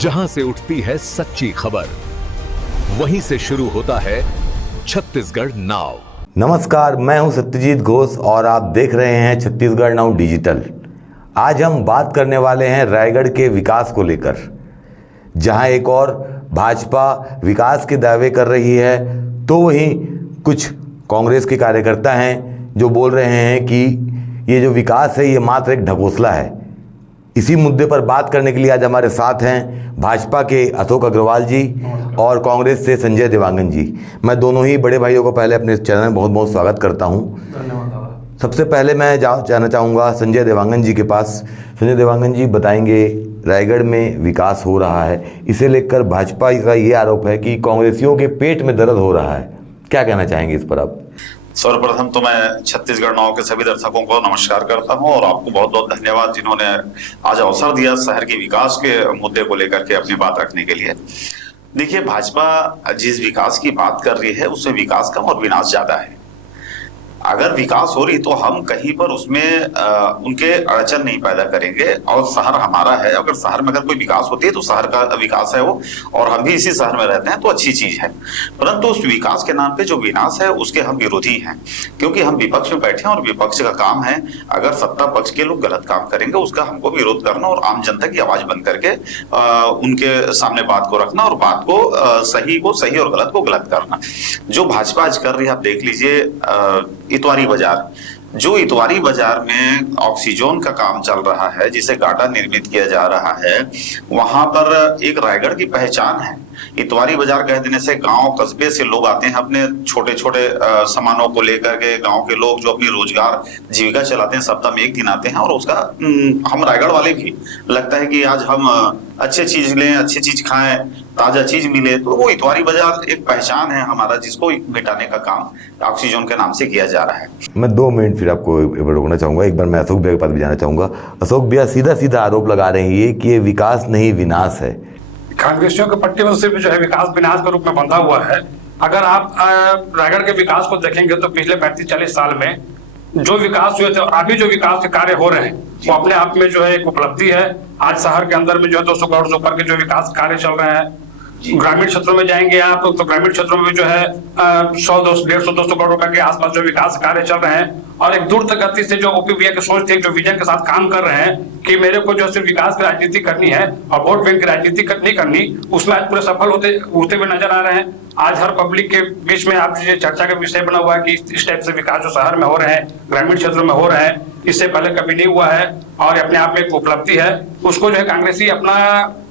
जहां से उठती है सच्ची खबर, वहीं से शुरू होता है छत्तीसगढ़ नाउ। नमस्कार, मैं हूं सत्यजीत घोष और आप देख रहे हैं छत्तीसगढ़ नाउ डिजिटल। आज हम बात करने वाले हैं रायगढ़ के विकास को लेकर, जहां एक और भाजपा विकास के दावे कर रही है, तो वहीं कुछ कांग्रेस के कार्यकर्ता हैं जो बोल रहे हैं कि ये जो विकास है ये मात्र एक ढकोसला है। इसी मुद्दे पर बात करने के लिए आज हमारे साथ हैं भाजपा के अशोक अग्रवाल जी और कांग्रेस से संजय देवांगन जी। मैं दोनों ही बड़े भाइयों को पहले अपने चैनल में बहुत बहुत स्वागत करता हूं। धन्यवाद। सबसे पहले मैं जाना चाहूँगा संजय देवांगन जी के पास। संजय देवांगन जी बताएंगे, रायगढ़ में विकास हो रहा है, इसे लेकर भाजपा का ये आरोप है कि कांग्रेसियों के पेट में दर्द हो रहा है, क्या कहना चाहेंगे इस पर आप? सर्वप्रथम तो मैं छत्तीसगढ़ नाउ के सभी दर्शकों को नमस्कार करता हूं और आपको बहुत बहुत धन्यवाद जिन्होंने आज अवसर दिया शहर के विकास के मुद्दे को लेकर के अपनी बात रखने के लिए। देखिए, भाजपा जिस विकास की बात कर रही है उसमें विकास कम और विनाश ज्यादा है। अगर विकास हो रही तो हम कहीं पर उसमें उनके अड़चन नहीं पैदा करेंगे, और शहर हमारा है। अगर शहर में अगर कोई विकास होती है तो शहर का विकास है वो, और हम भी इसी शहर में रहते हैं तो अच्छी चीज है। परंतु उस विकास के नाम पे जो विनाश है उसके हम विरोधी हैं, क्योंकि हम विपक्ष में बैठे हैं और विपक्ष का काम है अगर सत्ता पक्ष के लोग गलत काम करेंगे उसका हमको विरोध करना और आम जनता की आवाज बंद करके उनके सामने बात को रखना और बात को सही और गलत को गलत करना। जो भाजपा आज कर रही है, आप देख लीजिए इतवारी बाजार, जो इतवारी बाजार में ऑक्सीजन का काम चल रहा है, जिसे गाटा निर्मित किया जा रहा है, वहां पर एक रायगढ़ की पहचान है। इतवारी बाजार कह देने से गांव कस्बे से लोग आते हैं अपने छोटे छोटे सामानों को लेकर के। गांव के लोग जो अपनी रोजगार जीविका चलाते हैं सप्ताह में एक दिन आते हैं, और उसका हम रायगढ़ वाले भी लगता है कि आज हम अच्छी चीज लें, अच्छी चीज खाएं, ताजा चीज मिले। तो वो इतवारी बाजार एक पहचान है हमारा, जिसको मिटाने का काम ऑक्सीजन के नाम से किया जा रहा है। मैं 2 मिनट फिर आपको रोकना चाहूँगा। एक बार मैं अशोक भैया के पास भी जाना चाहूँगा। अशोक भैया सीधा सीधा आरोप लगा रहे हैं ये कि ये विकास नहीं विनाश है। कांग्रेसियों के पट्टी में सिर्फ जो है विकास विनाश के रूप में बंधा हुआ है। अगर आप रायगढ़ के विकास को देखेंगे तो पिछले 35-40 साल में जो विकास हुए थे और अभी जो विकास के कार्य हो रहे हैं वो अपने आप में जो है एक उपलब्धि है। आज शहर के अंदर में जो है 200 करोड़ से ऊपर के जो विकास कार्य चल रहे हैं। ग्रामीण क्षेत्रों में जाएंगे आप तो ग्रामीण क्षेत्रों में भी जो है 100-200 करोड़ रुपए के आसपास जो विकास कार्य चल रहे हैं। और एक दूर गति से जो ओपी भैया की सोच थी, जो विजन के साथ काम कर रहे हैं कि मेरे को जो सिर्फ विकास की राजनीति करनी है और वोट बैंक की राजनीति नहीं करनी, उसमें आज पूरे सफल होते हुए नजर आ रहे हैं। आज हर पब्लिक के बीच में आप ये चर्चा का विषय बना हुआ है कि इस टाइप से विकास जो शहर में हो रहे हैं, ग्रामीण क्षेत्रों में हो रहे हैं, इससे पहले कभी नहीं हुआ है और अपने आप में एक उपलब्धि है। उसको जो है कांग्रेसी अपना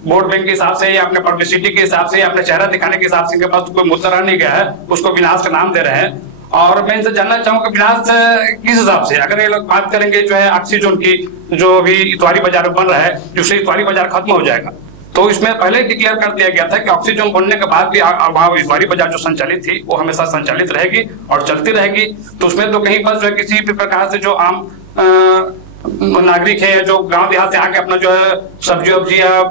वोट बैंक के हिसाब से या अपने पब्लिसिटी के हिसाब से या अपने चेहरा दिखाने के हिसाब से, इनके पास कोई मुद्दा रह नहीं गया है, उसको विनाश का नाम दे रहे हैं। और मैं इनसे जानना चाहूंगा विनाश किस हिसाब से, अगर ये लोग बात करेंगे जो है ऑक्सीजन की, जो अभी इतवारी बाजार बन रहा है, जिससे इतवारी बाजार खत्म हो जाएगा, तो इसमें पहले डिक्लेयर कर दिया गया था कि ऑक्सीजन बनने के बाद भी इतवारी बाजार जो संचालित थी वो हमेशा संचालित रहेगी और चलती रहेगी। तो उसमें तो कहीं पर जो है किसी भी प्रकार से जो आम नागरिक है, जो गांव देहात से आके अपना जो है सब्जी वब्जी या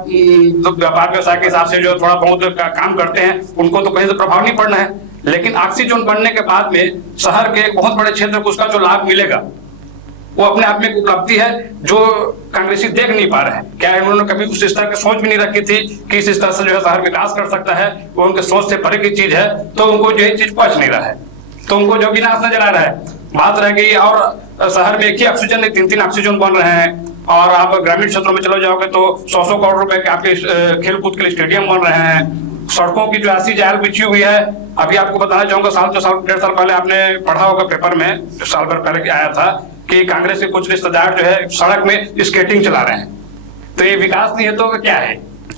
व्यापार व्यवसाय के हिसाब से जो थोड़ा बहुत काम करते हैं, उनको तो कहीं से प्रभाव नहीं पड़ना है। लेकिन ऑक्सीजन बनने के बाद में शहर के एक बहुत बड़े क्षेत्र को उसका जो लाभ मिलेगा वो अपने आप में एक उपलब्धि है जो कांग्रेसी देख नहीं पा रहे हैं। क्या उन्होंने कभी उस तरह की सोच भी नहीं रखी थी कि इस तरह से जो है शहर विकास कर सकता है? वो उनके सोच से परे की चीज है, तो उनको जो ये चीज पच नहीं रहा है, तो उनको जो विनाश नजर आ रहा है। बात रह गई और शहर में एक ही ऑक्सीजन नहीं 3-3 ऑक्सीजन बन रहे हैं, और आप ग्रामीण क्षेत्रों में चले जाओगे तो 100 करोड़ रुपए के आपके खेलकूद के लिए स्टेडियम बन रहे हैं। सड़कों की जो ऐसी जाल बिछी हुई है, अभी आपको बताना चाहूंगा, 1.5 साल पहले आपने पढ़ा होगा पेपर में, साल भर पहले आया था कि कांग्रेस के कुछ रिश्तेदार जो है सड़क में स्केटिंग चला रहे हैं। तो ये विकास नहीं है तो क्या है?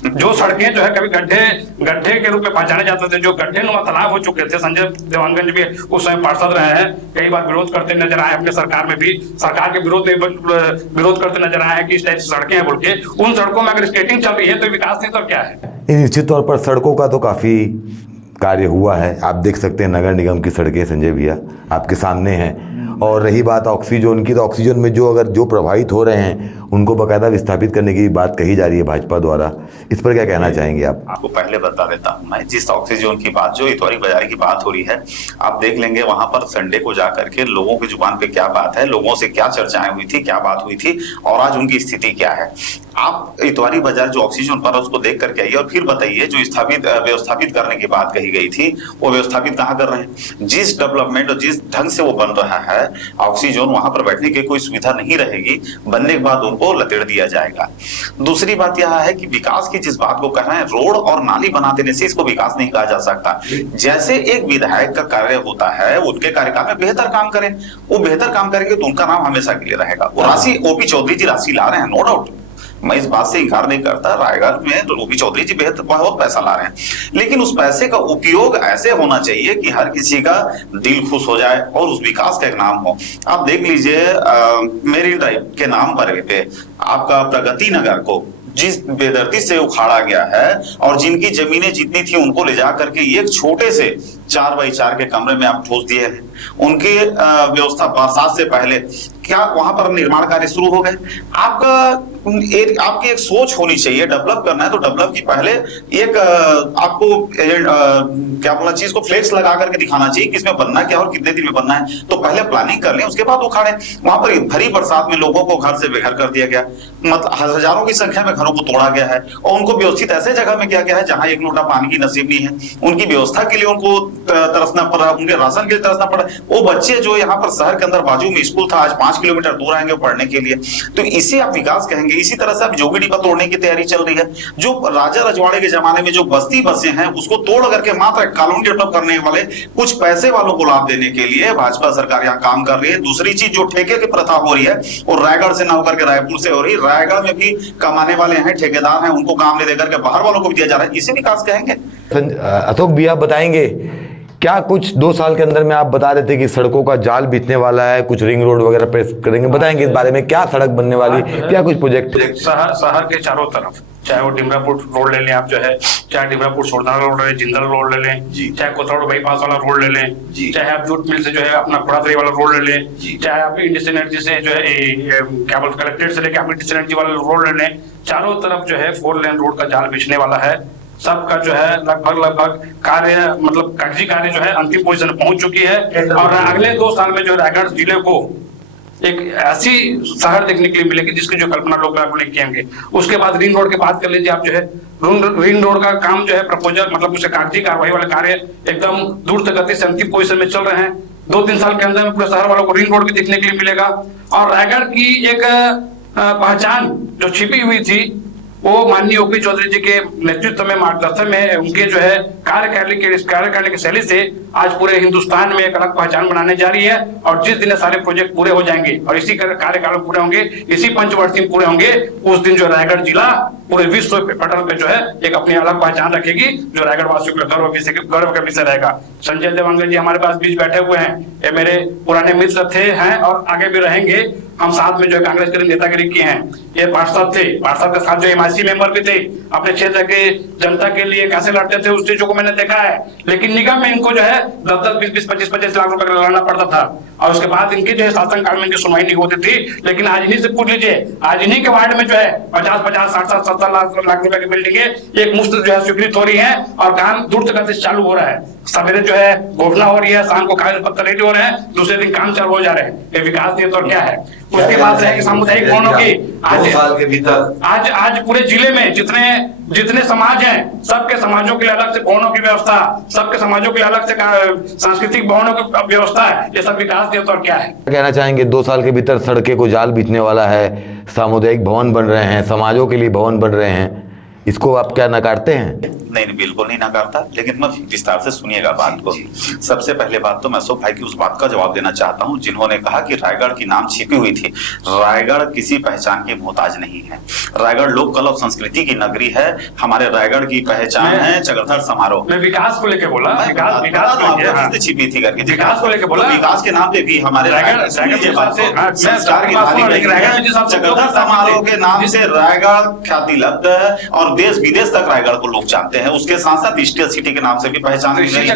जो सड़कें जो है कभी गड्ढे के रूप में पहचाने जाते थे, जो गड्ढे नुमा तालाब हो चुके थे। संजय देवांगन जी भी उस समय पार्षद रहे हैं, कई बार विरोध करते नजर आए, अपने सरकार में भी सरकार के विरोध करते नजर आए कि इस टाइप से सड़कें हैं बोल के। उन सड़कों में अगर स्केटिंग चल रही है तो विकास नहीं तो क्या है? निश्चित तौर पर सड़कों का तो काफी कार्य हुआ है। आप देख सकते हैं नगर निगम की सड़कें संजय भैया आपके सामने हैं। और रही बात ऑक्सीजन की, तो ऑक्सीजन में जो प्रभावित हो रहे हैं उनको बाकायदा विस्थापित करने की बात कही जा रही है भाजपा द्वारा। इस पर क्या कहना चाहेंगे आप? आपको पहले बता देता हूं मैं, जिस ऑक्सीजन की बात, जो इतवारी बाजार की बात हो रही है, आप देख लेंगे वहां पर संडे को जाकर के लोगों की जुबान पे क्या बात है, लोगों से क्या चर्चाएं हुई थी, क्या बात हुई थी और आज उनकी स्थिति क्या है। आप इतवारी बाजार जो ऑक्सीजन पर उसको देख करके आइए और फिर बताइए जो व्यवस्थापित करने की बात कही गई थी वो व्यवस्थापित कहाँ कर रहे हैं। जिस डेवलपमेंट और जिस ढंग से वो बन रहा है ऑक्सीजन, वहां पर बैठने की कोई सुविधा नहीं रहेगी, बनने के बाद उनको लतेड़ दिया जाएगा। दूसरी बात यह है कि विकास की जिस बात को कह रहे हैं, रोड और नाली बना देने से इसको विकास नहीं कहा जा सकता। जैसे एक विधायक का कार्य होता है, उनके कार्यकाल में बेहतर काम करें, वो बेहतर काम करेंगे तो उनका नाम हमेशा के लिए रहेगा। वो राशि ओपी चौधरी जी राशि ला रहे हैं, नो डाउट, मैं इस बात से इनकार नहीं करता। रायगढ़ में ओपी चौधरी जी बहुत पैसा ला रहे हैं, लेकिन उस पैसे का उपयोग ऐसे होना चाहिए कि हर किसी का दिल खुश हो जाए और उस विकास का एक नाम हो। आप देख लीजिए मेरी ड्राइव के नाम पर पे आपका प्रगति नगर को जिस बेदर्दी से उखाड़ा गया है और जिनकी जमीनें जितनी थी उनको ले जा करके एक छोटे से 4x4 के कमरे में आप ठोस दिए हैं। उनकी व्यवस्था बरसात से पहले क्या वहां पर निर्माण कार्य शुरू हो गए। आपकी एक सोच होनी चाहिए, डेवलप करना है तो डेवलप की पहले एक आपको क्या बोला चीज को फ्लेक्स लगा करके दिखाना चाहिए कि इसमें बनना क्या और कितने दिन में बनना है, तो पहले प्लानिंग कर लें, उसके बाद उखाड़े। वहां पर भरी बरसात में लोगों को घर से बेघर कर दिया गया, मतलब हजारों की संख्या में घरों को तोड़ा गया है और उनको व्यवस्थित ऐसे जगह में किया गया है जहां एक लोटा पानी की नसीब नहीं है। उनकी व्यवस्था के लिए उनको तरसना पड़ा, उनके राशन के लिए तरसना पड़ा। वो बच्चे जो यहाँ पर शहर के अंदर बाजू में स्कूल था, आज 5 किलोमीटर दूर आएंगे पढ़ने के लिए, तो इसे आप विकास कहेंगे। इसी तरह से अब जोगी डिब्बा तोड़ने की तैयारी चल रही है। जो राजा रजवाड़े के जमाने में जो बस्ती बसे हैं उसको तोड़ करके मात्र कॉलोनी डेवलप करने वाले कुछ पैसे वालों को लाभ देने के लिए भाजपा सरकार यहाँ काम कर रही है। दूसरी चीज जो ठेके की प्रथा हो रही है और रायगढ़ से ना होकर के रायपुर से हो रही है, रायगढ़ में भी कमाने वाले हैं, ठेकेदार हैं, उनको काम ले देकर के बाहर वालों को भी दिया जा रहा है, इसे विकास कहेंगे। अशोक भैया बताएंगे क्या कुछ 2 साल के अंदर में आप बता रहे थे कि सड़कों का जाल बिछने वाला है, कुछ रिंग रोड वगैरह प्रेस करेंगे, बताएंगे इस बारे में क्या सड़क बनने वाली, क्या कुछ प्रोजेक्ट? शहर के चारों तरफ, चाहे वो डिमरापुर रोड ले लें आप जो है, चाहे डिमरापुर सोरदाना रोड ले लें, जिंदल रोड ले लें, चाहे कोथरौड़ बाईपास वाला रोड ले लें, चाहे आप जूट मिल से जो है अपना खुड़ातरी वाला रोड ले लें, चाहे आप इंडस एनर्जी से जो है क्या बोलते कलेक्ट्रेट से लेकर आप इंडस एनर्जी वाला रोड ले लें, चारों तरफ जो है 4 लेन रोड का जाल बिछने वाला है। सबका जो है लगभग कार्य मतलब कागजी कार्य जो है अंतिम पोजीशन पहुंच चुकी है और अगले 2 साल में जो रायगढ़ जिले को एक ऐसी शहर देखने के लिए मिलेगी जिसकी जो कल्पना लोग नहीं किएंगे। उसके बाद रिंग रोड की बात कर लीजिए आप जो है, रिंग रोड का काम जो है प्रपोजल मतलब उसे कागजी कार्रवाई वाले कार्य एकदम दूर गति से अंतिम पोजीशन में चल रहे हैं। 2-3 साल के अंदर में पूरे शहर वालों को रिंग रोड भी देखने के लिए मिलेगा। और रायगढ़ की एक पहचान जो छिपी हुई थी वो माननीय ओपी चौधरी जी के नेतृत्व में, मार्गदर्शन में, उनके जो है कार्य करने की शैली से आज पूरे हिंदुस्तान में एक अलग पहचान बनाने जा रही है। और जिस दिन सारे प्रोजेक्ट पूरे हो जाएंगे और इसी कार्यकाल पूरे होंगे, इसी पंचवर्षीय पूरे होंगे, उस दिन जो रायगढ़ जिला पूरे विश्व पटल पे जो है एक अपनी अलग पहचान रखेगी, जो रायगढ़ वासियों के गर्व का विषय रहेगा। संजय देवांगन जी हमारे पास बीच बैठे हुए हैं, ये मेरे पुराने मित्र थे, हैं और आगे भी रहेंगे। हम साथ में जो कांग्रेस के नेतागिरी किए हैं, ये पार्षद थे, पार्षद के साथ जो एमआईसी मेंबर भी थे, अपने क्षेत्र के जनता के लिए कैसे लड़ते थे उस चीजों को मैंने देखा है। लेकिन निगम में इनको जो है 10-10, 20-20, 25-25 लाख रुपए का लड़ना पड़ता था और उसके बाद इनकी जो है शासनकाल में इनकी सुनवाई नहीं होती थी। लेकिन आज इन्हीं से पूछ लीजिए, आज इन्हीं के वार्ड में जो है 50-50, 60-70 लाख रुपए की बिल्डिंग एक मुफ्त जो है स्वीकृत हो रही है और काम दूर गति से चालू हो रहा है। सवेरे जो है घोषणा हो रही है, शाम को कागज पत्र रेडी हो रहे हैं, दूसरे दिन काम चालू हो जा रहे हैं। ये विकास नहीं तो क्या है। उसके बाद है सामुदायिक भवनों की आज पूरे जिले में जितने समाज हैं, सबके समाजों के लिए अलग से भवनों की व्यवस्था, सबके समाजों के लिए अलग से सांस्कृतिक भवनों की व्यवस्था है। ये सब विकास नहीं तो और क्या है। कहना चाहेंगे 2 साल के भीतर सड़कें को जाल बिछने वाला है, सामुदायिक भवन बन रहे हैं, समाजों के लिए भवन बन रहे हैं, इसको आप क्या नकारते हैं? नहीं, बिल्कुल नहीं नकारता, लेकिन मैं विस्तार से सुनिएगा बात को। सबसे पहले बात तो मैं अशोक भाई की उस बात का जवाब देना चाहता हूं जिन्होंने कहा कि रायगढ़ की नाम छिपी हुई थी। रायगढ़ किसी पहचान की मोहताज नहीं है। रायगढ़ लोक कला और संस्कृति की नगरी है। हमारे रायगढ़ की पहचान है चक्रधर समारोह। मैं विकास को लेकर बोला, विकास छिपी थी करके, विकास को लेकर बोला, विकास के नाम पे भी हमारे संस्कार की चक्रधर समारोह के नाम से रायगढ़ ख्याति लब्ध है और देश विदेश तक रायगढ़ को लोग जानते हैं, उसके साथ साथ स्टील सिटी के नाम से भी पहचान मिल रही थी।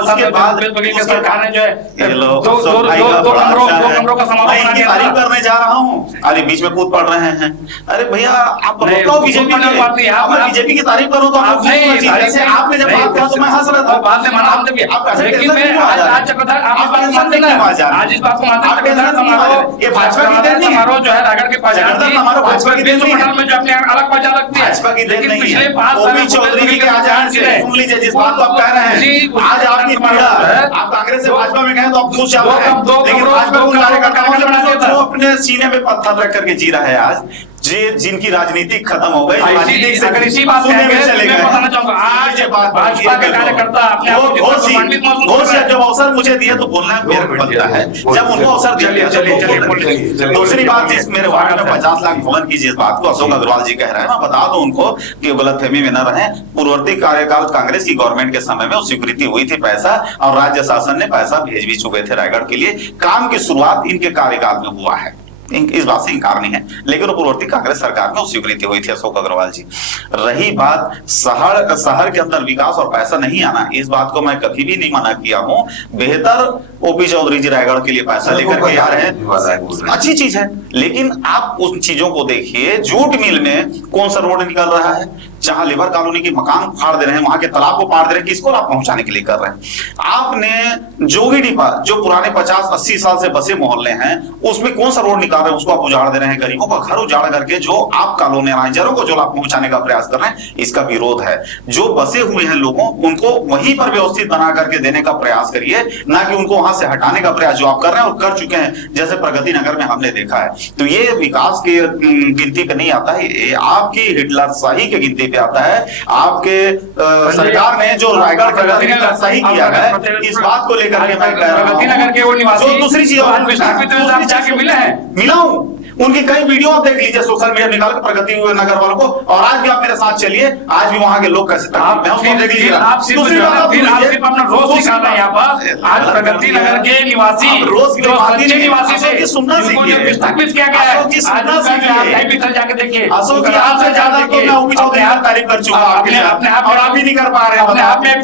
उसके बाद सरकार ने जो है तारीफ करने जा रहा हूँ, अरे बीच में कूद पड़ रहे हैं। अरे भैया आप बीजेपी की तारीफ करो तो आपने जब बात कहा तो मैं हंस रहा था, लेकिन मैं आज आज इस बात को मानते हैं भाजपा की देन नहीं है जो है रायगढ़ के भाजपा की देन में जो अपने अलग पहचान लगती है, भाजपा की देन नहीं है। पिछले 5 साल चौधरी जी के आजाद से सुन लीजिए जिस बात को आप कह रहे हैं, आज आपकी पीड़ा आप कांग्रेस से भाजपा में गए तो आप खुश चल रहे हैं, लेकिन भाजपा उन कार्यकर्ताओं जो अपने सीने में पत्थर रख करके जी रहा है आज, जिनकी राजनीति खत्म हो गई, अगर इसी बात मैं बताना चाहूंगा, आज भाजपा के कार्यकर्ता अपने आप को जब अवसर मुझे दिया तो बोलना मेरे को बनता है, जब उनको अवसर दिया। दूसरी बात, जिस मेरे वार्ड में 50 लाख भवन की जिस बात को अशोक अग्रवाल जी कह रहे हैं, मैं बता दूं उनको कि गलतफहमी में न रहे, पूर्ववर्ती कार्यकाल कांग्रेस की गवर्नमेंट के समय में उस स्वीकृति हुई थी पैसा, और राज्य शासन ने पैसा भेज भी चुके थे रायगढ़ के लिए। काम की शुरुआत इनके कार्यकाल में हुआ है, इस बात से इंकार नहीं है, लेकिन पूर्ववर्ती कांग्रेस सरकार में स्वीकृति हुई थी अशोक अग्रवाल जी। रही बात शहर के अंदर विकास और पैसा नहीं आना, इस बात को मैं कभी भी नहीं मना किया हूं। बेहतर ओपी चौधरी जी रायगढ़ के लिए पैसा लेकर के आ रहे हैं, अच्छी चीज है, लेकिन आप उन चीजों को देखिए। जूट मिल में कौन सा रोड निकल रहा है, जहां लिवर कॉलोनी की मकान फाड़ दे रहे हैं, वहां के तालाब को फाड़ दे रहे हैं, किसको आप पहुंचाने के लिए कर रहे हैं। आपने जोगी डिपा जो पुराने 50-80 साल से बसे मोहल्ले हैं, उसमें कौन सा रोड निकाल रहे हैं, उसको आप उजाड़ दे रहे हैं। गरीबों का घर उजाड़ करके जो आप कॉलोनाइजरों को जो आप पहुंचाने का प्रयास कर रहे हैं, इसका विरोध है। जो बसे हुए हैं लोगों, उनको वहीं पर व्यवस्थित बना करके देने का प्रयास करिए, ना कि उनको वहां से हटाने का प्रयास जो आप कर रहे हैं और कर चुके हैं, जैसे प्रगति नगर में हमने देखा है। तो ये विकास की गिनती पे नहीं आता है, ये आपकी हिटलर शाही की गिनती पे आता है। आपके सरकार ने जो रायगढ़ का सही किया है, इस बात को लेकर के मैं कह रहा हूं। दूसरी चीज मिले हैं, मिला हूं, उनकी कई वीडियो आप देख लीजिए सोशल मीडिया निकाल के प्रगति नगर वालों को, और आज भी आप मेरे साथ चलिए, आज भी वहां के लोग कैसे देख लीजिए। आप सिर्फ अपना रोज निकाल रहे हैं यहाँ पर। आज प्रगति नगर के निवासी रोज जो सच्चे निवासी थे, सुनना जिनको विस्थापित किया गया है, आज जाके देखिए, अशोक जी आपसे ज्यादा तो मैं ओपी चौधरी की तारीफ कर चुका हूं अपने आप, और आप भी नहीं कर पा रहे हैं। अपने आप में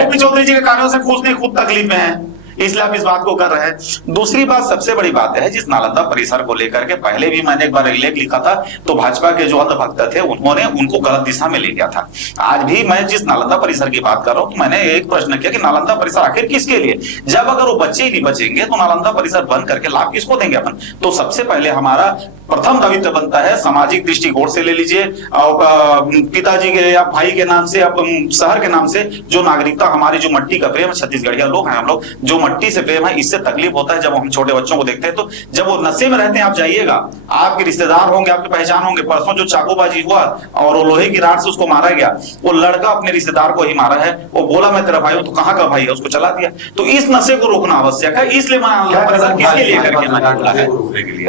ओपी चौधरी जी के कार्यों से खुद तकलीफ में है, इसलिए आप इस बात को कर रहे हैं। दूसरी बात, सबसे बड़ी बात है, जिस नालंदा परिसर को लेकर के पहले भी मैंने एक बार लेख लिखा था, तो भाजपा के जो अंधभक्त थे उन्होंने उनको गलत दिशा में ले गया था। आज भी मैं जिस नालंदा परिसर की बात कर रहा हूं, तो मैंने एक प्रश्न किया कि नालंदा परिसर आखिर किसके लिए, जब अगर वो बच्चे ही नहीं बचेंगे तो नालंदा परिसर बंद करके लाभ किसको देंगे अपन। तो सबसे पहले हमारा प्रथम दायित्व बनता है, सामाजिक दृष्टिकोण से ले लीजिए, पिताजी के या भाई के नाम से, शहर के नाम से जो नागरिकता, हमारी जो मट्टी का प्रेम, छत्तीसगढ़िया लोग हैं हम लोग, जो मट्टी से प्रेम है, इससे तकलीफ होता है जब हम छोटे बच्चों को देखते हैं। तो जब वो नशे में रहते हैं, आप जाइएगा, आपके रिश्तेदार होंगे, आपकी पहचान होंगे। परसों जो चाकूबाजी हुआ और वो लोहे की राड से उसको मारा गया, वो लड़का अपने रिश्तेदार को ही मारा है, वो बोला मैं तेरा भाई हूं, तो कहां का भाई है, उसको चला दिया। तो इस नशे को रोकना आवश्यक है, इसलिए किसके लिए करके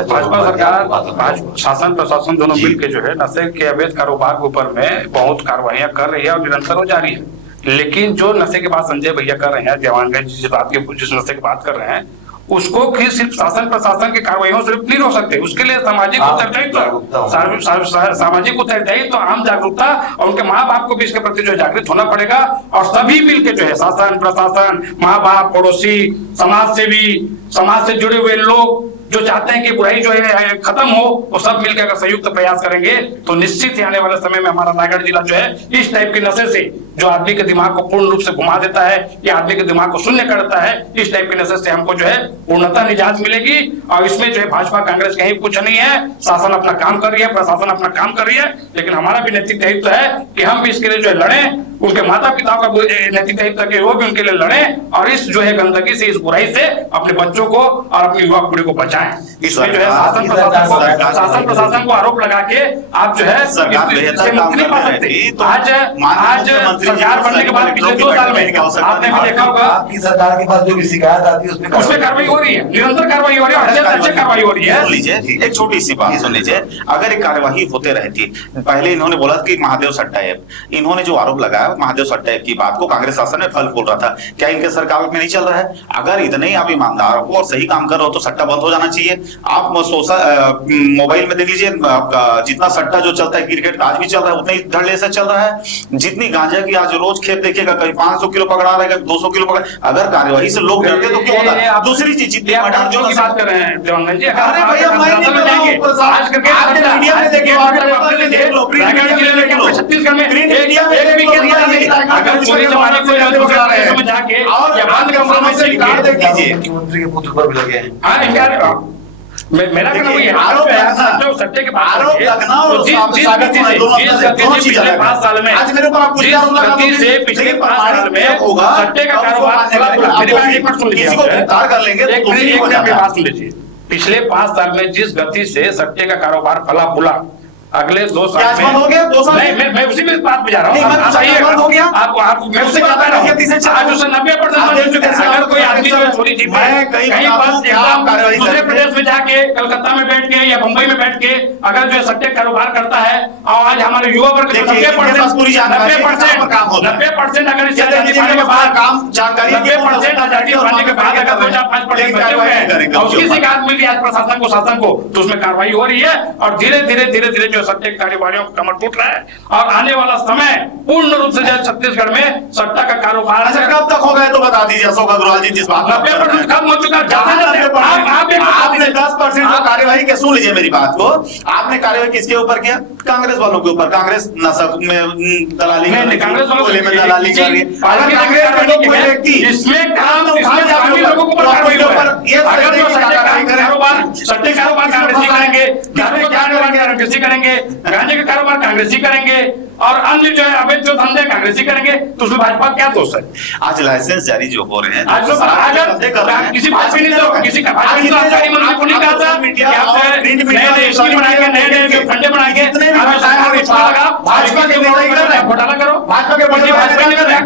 भाजपा सरकार, शासन प्रशासन दोनों मिलकर जो है नशे के अवैध कारोबार के ऊपर में बहुत कार्रवाइयां कर रही है और निरंतर हो जारी है। लेकिन जो नशे के बाद संजय भैया कर रहे हैं, जवानगंज जिस नशे की बात कर रहे हैं, उसको सिर्फ शासन प्रशासन की कार्रवाइयों से नहीं हो सकते। उसके लिए सामाजिक उत्तरदायित्व, सामाजिक उत्तरदायित्व, आम जागरूकता और उनके माँ बाप को भी इसके प्रति जो जागृत होना पड़ेगा। और सभी मिलकर जो है शासन प्रशासन, माँ बाप, पड़ोसी, समाज से जुड़े हुए लोग जो चाहते हैं कि बुराई जो है खत्म हो, वो सब मिलकर अगर संयुक्त प्रयास करेंगे तो निश्चित ही आने वाले समय में हमारा रायगढ़ जिला जो है इस टाइप के नशे से, जो आदमी के दिमाग को पूर्ण रूप से घुमा देता है या आदमी के दिमाग को शून्य कर देता है, इस टाइप के नशे से हमको जो है पूर्णतः निजात मिलेगी। और इसमें जो है भाजपा कांग्रेस कहीं कुछ नहीं है, शासन अपना काम कर रही है, प्रशासन अपना काम कर रही है, लेकिन हमारा भी नैतिक दायित्व है कि हम भी इसके लिए जो है लड़े, उनके माता पिताओं का नैतिक दायित्व के वो भी उनके लिए लड़े और इस जो है गंदगी से, इस बुराई से अपने बच्चों को और अपनी युवा पीढ़ी को बचाएं। इसमें जो है शासन प्रशासन को आरोप लगा के आप जो है इससे मुक्ति नहीं पा सकते। आज सरकार बनने के बाद पिछले 2 साल में आपने भी देखा होगा, आपकी सरकार के पास जो भी शिकायत आती है उसमें कार्रवाई हो रही है, निरंतर कार्रवाई हो रही है, अच्छे कार्रवाई हो रही है। सुन लीजिए, एक छोटी सी बात सुन लीजिए, अगर एक कार्यवाही होते रहती, पहले इन्होंने बोला कि महादेव सट्टा ऐप, इन्होंने जो आरोप लगाया महादेव सट्टे की बात को, कांग्रेस शासन में फल फूल रहा था, क्या इनके सरकार में नहीं चल रहा है? अगर इतने ही आप ईमानदार हो और सही काम कर रहे हो तो सट्टा बंद हो जाना चाहिए। आप मोबाइल में देख लीजिए, आपका जितना सट्टा जो चलता है क्रिकेट का आज भी चल रहा है, उतने ही धड़ल्ले से चल रहा है। जितनी गांजा की आज रोज खेप देखिएगा, कहीं 500 किलो पकड़ा रहा है, कभी 200 किलो पकड़ा। अगर कार्यवाही से लोग डरते तो क्यों होता? दूसरी चीज जितनी मर्डर जो की बात कर रहे हैं देवांगन जी, अरे भैया मैं नहीं बोल रहा हूं, आज करके मीडिया में देखिए, छत्तीसगढ़ में एक भी केस बना नहीं। अगर चोरी चमारी कोई दूसरे प्रदेश में जाके या बंद कमरा में से देख लीजिए, मुख्यमंत्री के पुत्र पर भी लगे हैं। हाँ इनकार, मेरा कहना वही है, आरोप जो सट्टे के आरोप लगना और जिस गति से पिछले 5 साल में, आज मेरे ऊपर आप जिस गति से पिछले 5 साल में होगा सट्टे का कारोबार, मेरी बात एक मिनट सुन लीजिए, किसी को गिरफ्तार कर लेंगे तो दूसरी हो जाता है। बात सुन लीजिए, पिछले 5 साल में जिस गति से सट्टे का कारोबार फला फूला, अगले 2 साल में बंद हो गया। 2 साल मैं उसी में बात पे जा रहा हूँ। बंद हो गया, आप मैं उससे बात कर रहा हूँ, आज उसे 90% अगर कोई आदमी जो चोरी जीते कहीं पास एकदम दूसरे प्रदेश में जाके, कलकत्ता में बैठ के या मुंबई में बैठ के अगर जो सट्टे कारोबार करता है, और आज हमारे युवा वर्ग 90% अगर इस आजादी पाने के बाद 90% आजादी पाने के बाद अगर 2-5% बचे हुए हैं और उसकी शिकायत मिल रही है आज प्रशासन को, शासन को, तो उसमें कार्रवाई हो रही है और धीरे धीरे जो सट्टे कारोबारियों का कमर टूट रहा है। और आने वाला समय पूर्ण रूप से छत्तीसगढ़ में सट्टा का कारोबार कब तक होगा तो बता दीजिए अशोक अग्रवाल जी। जिस बात 90% खत्म हो चुका, आपने 10% कार्यवाही के, सुन लीजिए मेरी बात को, आपने कार्यवाही किसके ऊपर किया? कांग्रेस वालों के ऊपर। कांग्रेस नशा में दलाली, कांग्रेस वालों में दलाली कर रही है। अगर कांग्रेस के लोग कोई व्यक्ति इसमें काम लोगों को सट्टे कारोबार कांग्रेसी करेंगे, कांग्रेसी करेंगे, गांजे का कारोबार कांग्रेसी करेंगे और अन्य जो है अवैध जो धंधे कांग्रेसी करेंगे, तो उसमें भाजपा क्या दोष है? आज लाइसेंस जारी जो हो रहे हैं, आज तो अगर किसी भाजपा ने तो किसी का आबकारी मंत्री को नहीं कहा था कि आप नए स्कीम बनाएंगे, नए फंडे बनाएंगे, भाजपा के नेता घोटाला करो, भाजपा के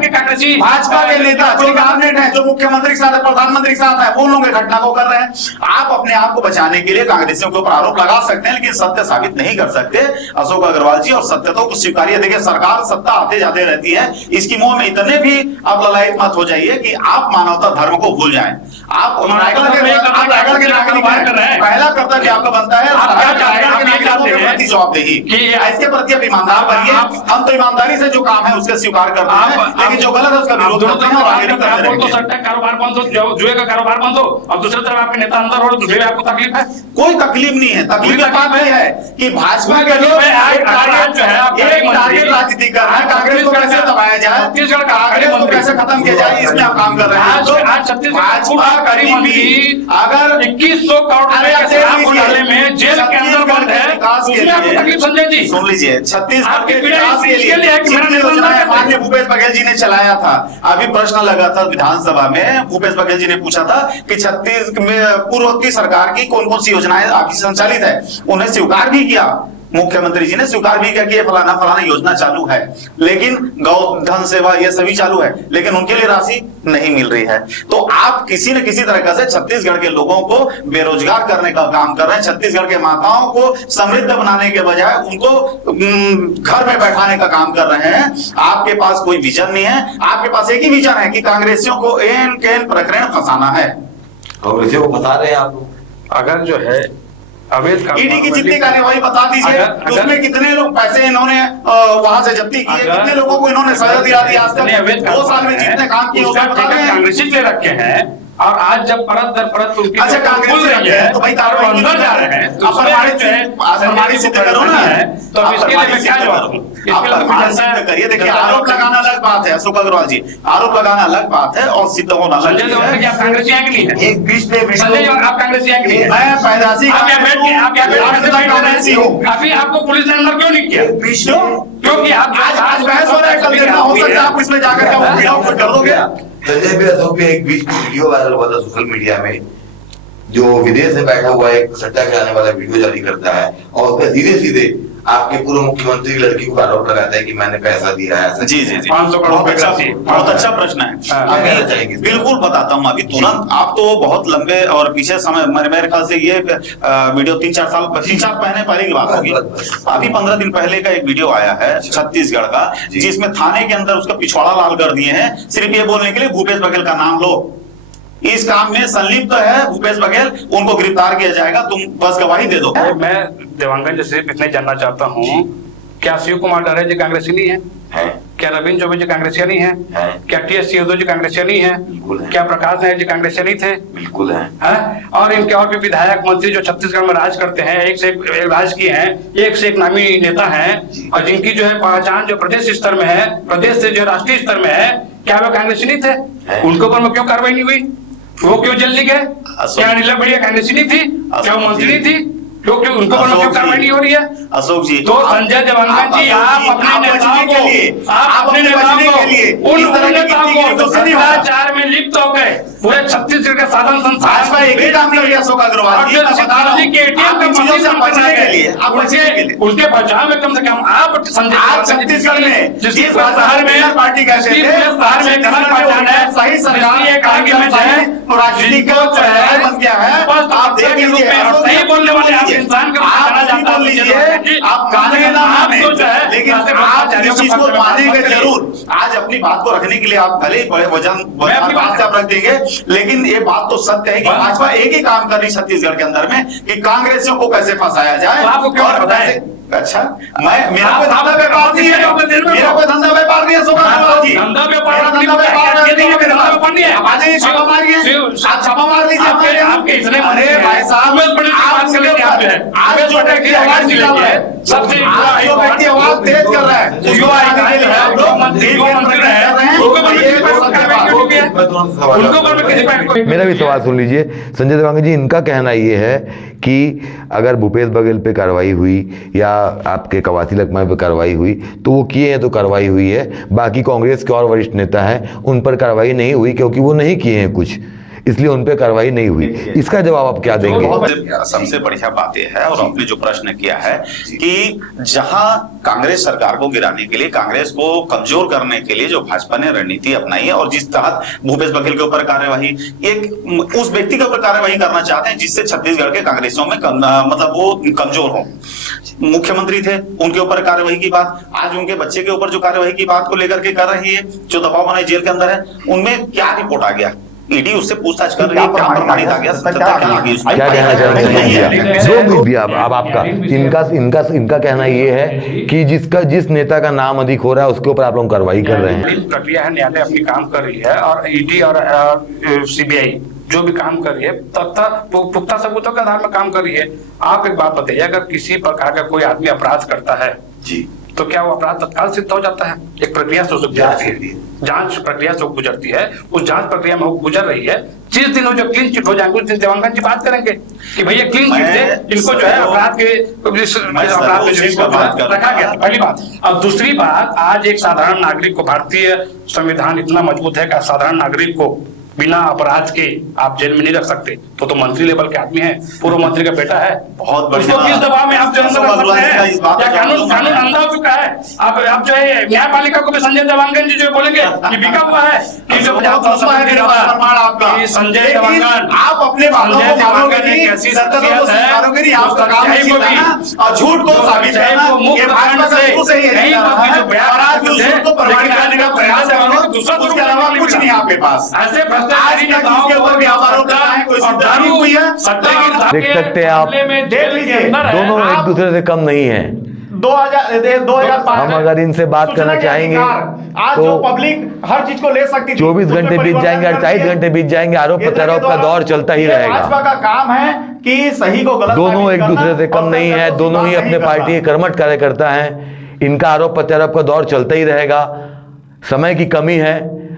कांग्रेसी, भाजपा के नेता जो कैबिनेट है, जो मुख्यमंत्री के साथ है, प्रधानमंत्री के साथ है, वो लोग घटना को कर रहे हैं। आप अपने आप को बचाने के लिए कांग्रेसियों के ऊपर आरोप लगा सकते हैं, लेकिन सत्य साबित नहीं कर सकते अशोक अग्रवाल जी, और सत्यता को स्वीकारिए। देखिए सरकार सत्ता आते जाते रहती है, इसकी मोह में इतने भी आप ललायत मत हो जाइए कि आप मानवता धर्म को भूल जाएं। आप रायगढ़ के नागरिक हैं, पहला कर्तव्य आपका बनता है जवाबदेही, इसके प्रति आप ईमानदार बनिए। हम तो ईमानदारी से जो काम है उसका स्वीकार करते हैं, लेकिन जो गलत है उसका विरोध करते हैं और आगे भी करते रहेंगे। सट्टा कारोबार बंद हो, जुए का कारोबार बंद हो, और दूसरी तरफ आपके नेता अंदर हो, दूसरे आपको तकलीफ है? कोई तकलीफ नहीं है। तकलीफ बात यह है कि भाजपा के लोग टारगेट राजनीति कर रहे हैं, कांग्रेस को कैसे दबाया जाए, कांग्रेस को कैसे खत्म किया जाए, इसमें आप काम कर रहे हैं। आज छत्तीसगढ़ अगर 2100 करोड़ घोटाले में जेल के अंदर बंद है, उसमें आपको तकलीफ संजय जी? सुन लीजिए, छत्तीसगढ़ के विकास के लिए माननीय भूपेश बघेल जी ने चलाया था। अभी प्रश्न लगा था विधानसभा में, भूपेश बघेल जी ने पूछा था कि छत्तीसगढ़ में पूर्व की सरकार की कौन कौन सी योजनाएं आपकी संचालित है, उन्हें स्वीकार भी किया। मुख्यमंत्री जी ने स्वीकार भी किया कि ये फलाना योजना चालू है, लेकिन गौ धन सेवा ये सभी चालू है, लेकिन उनके लिए राशि नहीं मिल रही है। तो आप किसी न किसी तरह से छत्तीसगढ़ के लोगों को बेरोजगार करने का काम कर रहे हैं। छत्तीसगढ़ के माताओं को समृद्ध बनाने के बजाय उनको घर में बैठाने का काम कर रहे हैं। आपके पास कोई विजन नहीं है, आपके पास एक ही विजन है कि कांग्रेसियों को एन केन प्रकरण फंसाना है। कांग्रेसियों को फंसा रहे हैं आप लोग। अगर जो है ईडी की जितनी कार्यवाही बता दीजिए, उसमें कितने लोग पैसे इन्होंने वहां से जब्ती किए, कितने लोगों को इन्होंने सजा दिला दी आज तक, 2 साल में जितने काम किए उसका कांग्रेसी ले रखे हैं। और आज जब परत दर परत उनकी अच्छा कांग्रेस रही है तो भाई अंदर जा रहे हैं, प्रमाणित सिद्ध करो ना, तो अब इसके लिए मैं क्या जवाब दूं? करिए। देखिए आरोप लगाना अलग बात है अशोक अग्रवाल जी, आरोप लगाना अलग बात है और सिद्ध होना अलग है। आप कांग्रेसी हैं कि नहीं है? एक बीच में संजय आप कांग्रेसी हैं कि नहीं है? मैं पैदाशी कांग्रेसी हूँ। अभी आपको पुलिस ने अंदर क्यों नहीं किया? क्योंकि आप आज बहस हो रहा है, कल देखना हो सकता है आप इसमें जाकर कर दोगे। संजय भी अशोक भी एक बीच में वीडियो वायरल हुआ था सोशल मीडिया में, जो विदेश में बैठा हुआ एक सट्टा खिलाने वाला वीडियो जारी करता है और उसमें सीधे सीधे आपके पूर्व मुख्यमंत्री की लड़की को आरोप लगाता है कि मैंने पैसा दिया है ऐसा। जी जी जी 500 करोड़ बहुत अच्छा प्रश्न है। अभी बिल्कुल बताता हूँ, अभी तुरंत आप तो बहुत लंबे और पीछे समय, मेरे ख्याल से ये वीडियो 3-4 महीने पहले की बात होगी। अभी 15 दिन पहले का एक वीडियो आया है छत्तीसगढ़ का, जिसमें थाने के अंदर उसका पिछवाड़ा लाल कर दिए हैं सिर्फ ये बोलने के लिए भूपेश बघेल का नाम लो, इस काम में संलिप्त है भूपेश बघेल, उनको गिरफ्तार किया जाएगा, तुम बस गवाही दे दो। मैं देवांगन जी से इतना जानना चाहता हूँ, क्या शिव कुमार डहरे जी कांग्रेसी नहीं है? क्या रविंद्र चौबे जी कांग्रेसिया नहीं है? क्या टीएस यादव जी कांग्रेसिया नहीं है? क्या प्रकाश नायक जी कांग्रेसिया नहीं थे? बिल्कुल है। और इनके और भी विधायक मंत्री जो छत्तीसगढ़ में राज करते हैं, एक से एक राज किए हैं, एक से एक नामी नेता हैं, और जिनकी जो है पहचान जो प्रदेश स्तर में है, प्रदेश से जो राष्ट्रीय स्तर में है, क्या वो कांग्रेसी नहीं थे? उनके ऊपर में क्यों कार्रवाई नहीं हुई? वो क्यों जेल नहीं गए? क्या नीला बढ़िया कांग्रेसी नहीं थी? क्या वो मंत्री नहीं थी? क्यों उनको पर क्यों कार्रवाई नहीं हो रही है? अशोक जी, तो संजय देवांगन जी, आप अपने नेताओं को भ्रष्टाचार में लिप्त हो गए, पूरे छत्तीसगढ़ के साधन संस्थान एक ही काम कर अशोक अग्रवाल जी, उनके बचाव में कम से कम आप छत्तीसगढ़ में जिस शहर में पार्टी का शहर में पहचान है, सही सरकार एक आगे में राजनीति का बन गया है। आप देख लीजिए, सही बोलने वाले इंसान के बोल लीजिए, आप गाने नाम है, लेकिन आप इस चीज को मानेंगे जरूर। आज अपनी बात को रखने के लिए आप भले ही बड़े वजन बात से आप रख देंगे, लेकिन ये बात तो सत्य है कि भाजपा एक ही काम कर रही छत्तीसगढ़ के अंदर में कि कांग्रेसियों को कैसे फंसाया जाए। आपको क्यों बताएं? अच्छा, मेरा कोई धंधा व्यापार नहीं है, मेरा कोई धंधा व्यापार नहीं है अशोक अग्रवाल जी, धंधा व्यापार नहीं है। आप आ जाइए, छापा मारिए, आप छापा मार लीजिए आपके इसने। अरे भाई साहब, आप जो व्यक्ति आवाज निकाल रहे हैं, सबसे जो व्यक्ति आवाज तेज कर रहा है, उसको आगे के लिए हम लोग मंत्री मेरा भी सवाल सुन लीजिए संजय देवांगन जी। इनका कहना ये है कि अगर भूपेश बघेल पे कार्रवाई हुई या आपके कवासी लखमा पे कार्रवाई हुई तो वो किए हैं तो कार्रवाई हुई है, बाकी कांग्रेस के और वरिष्ठ नेता हैं उन पर कार्रवाई नहीं हुई क्योंकि वो नहीं किए हैं कुछ, इसलिए उन पे कार्रवाई नहीं हुई। इसका जवाब आप क्या देंगे? सबसे बढ़िया बात यह है, और आपने जो प्रश्न किया है कि जहां कांग्रेस सरकार को गिराने के लिए, कांग्रेस को कमजोर करने के लिए जो भाजपा ने रणनीति अपनाई है, और जिस तहत भूपेश बघेल के ऊपर कार्यवाही, एक उस व्यक्ति के ऊपर कार्यवाही करना चाहते हैं जिससे छत्तीसगढ़ के कांग्रेसियों में मतलब वो कमजोर हो। मुख्यमंत्री थे, उनके ऊपर कार्यवाही की बात, आज उनके बच्चे के ऊपर जो कार्यवाही की बात को लेकर के कर रही है, जो दबाव बनाए जेल के अंदर है, उनमें क्या रिपोर्ट आ गया? ईडी उससे पूछताछ कर रही है, क्या प्रमाणित आ गया, सत्यता क्या आ गई? क्या कहना चाहेंगे? दो मिनट दिया अब आपका। इनका कहना ये है कि जिस नेता का नाम अधिक हो रहा है उसके ऊपर आप लोग कार्रवाई कर रहे हैं। प्रक्रिया है, न्यायालय अपनी काम कर रही है, और ईडी और सीबीआई जो भी काम कर रही है पुख्ता सबूतों के आधार में काम कर रही है। आप एक बात बताइए, अगर किसी प्रकार का कोई आदमी अपराध करता है जी, तो क्या वो अपराध तत्काल सिद्ध हो जाता है? एक प्रक्रिया से गुजरती है, जांच प्रक्रिया से गुजरती है, उस जांच प्रक्रिया में वो गुजर रही है। जिस दिन वो जो क्लीन चिट हो जाएंगे उस दिन देवांगन जी बात करेंगे कि भैया क्लीन चिट से इनको जो है अपराध के रखा गया। पहली बात। और दूसरी बात, आज एक साधारण नागरिक को, भारतीय संविधान इतना मजबूत है कि साधारण नागरिक को बिना अपराध के आप जेल में नहीं रख सकते। तो मंत्री लेवल के आदमी है, पूर्व मंत्री का बेटा है, बहुत उसको किस दबाव में आप जो अंदर रख सकते हैं? क्या कानून अंधा हो चुका है? आप जो है न्यायपालिका को भी संजय देवांगन जी जो बोलेंगे कि बिका हुआ है कि जो संजय देवांगन, आप अपने बातों को मानोगे नहीं, कैसी आप झूठ को साबित करना, ये भाजपा का शुरू से ही है, और आज भी झूठ को प्रमाणित करने का प्रयास है, दूसरा उसके अलावा कुछ नहीं आपके पास। ऐसे देख सकते हैं आप, देख लीजिए, दोनों एक दूसरे से कम नहीं है। 2005 हम अगर इनसे बात करना चाहेंगे आज जो पब्लिक हर चीज को ले सकती थी, 24 घंटे बीत जाएंगे, 48 घंटे बीत जाएंगे, आरोप प्रत्यारोप का दौर चलता ही रहेगा। भाजपा का काम है कि सही को गलत, दोनों एक दूसरे से कम नहीं है, दोनों ही अपने पार्टी के कर्मठ कार्यकर्ता हैं। इनका आरोप प्रत्यारोप का दौर चलता ही रहेगा। समय की कमी है,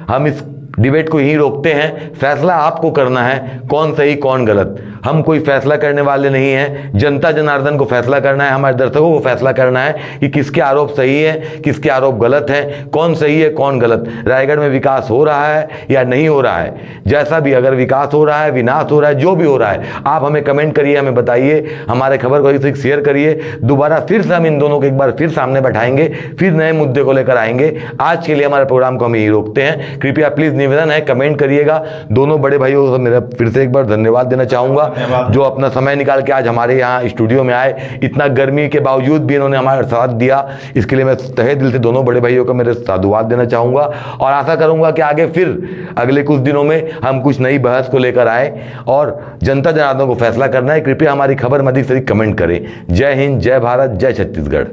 हम इस डिबेट को यहीं रोकते हैं। फैसला आपको करना है, कौन सही कौन गलत। हम कोई फैसला करने वाले नहीं हैं। जनता जनार्दन को फैसला करना है, हमारे दर्शकों को फैसला करना है कि किसके आरोप सही है, किसके आरोप गलत है, कौन सही है कौन गलत। रायगढ़ में विकास हो रहा है या नहीं हो रहा है, जैसा भी, अगर विकास हो रहा है, विनाश हो रहा है, जो भी हो रहा है, आप हमें कमेंट करिए, हमें बताइए, हमारे खबर को शेयर करिए। दोबारा फिर से हम इन दोनों को एक बार फिर सामने बैठाएंगे, फिर नए मुद्दे को लेकर आएंगे। आज के लिए हमारे प्रोग्राम को हम यही रोकते हैं। कृपया प्लीज निवेदन है, कमेंट करिएगा। दोनों बड़े भाइयों को मेरा फिर से एक बार धन्यवाद देना चाहूंगा, जो अपना समय निकाल के आज हमारे यहाँ स्टूडियो में आए। इतना गर्मी के बावजूद भी इन्होंने हमारा साथ दिया, इसके लिए मैं तहे दिल से दोनों बड़े भाइयों को मेरे साधुवाद देना चाहूंगा। और आशा करूंगा कि आगे फिर अगले कुछ दिनों में हम कुछ नई बहस को लेकर आए और जनता जनार्दन को फैसला करना है। कृपया हमारी खबर में अधिक से अधिक कमेंट करें। जय हिंद, जय भारत, जय छत्तीसगढ़।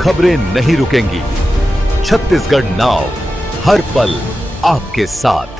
खबरें नहीं रुकेंगी। छत्तीसगढ़ नाउ हर पल आपके साथ।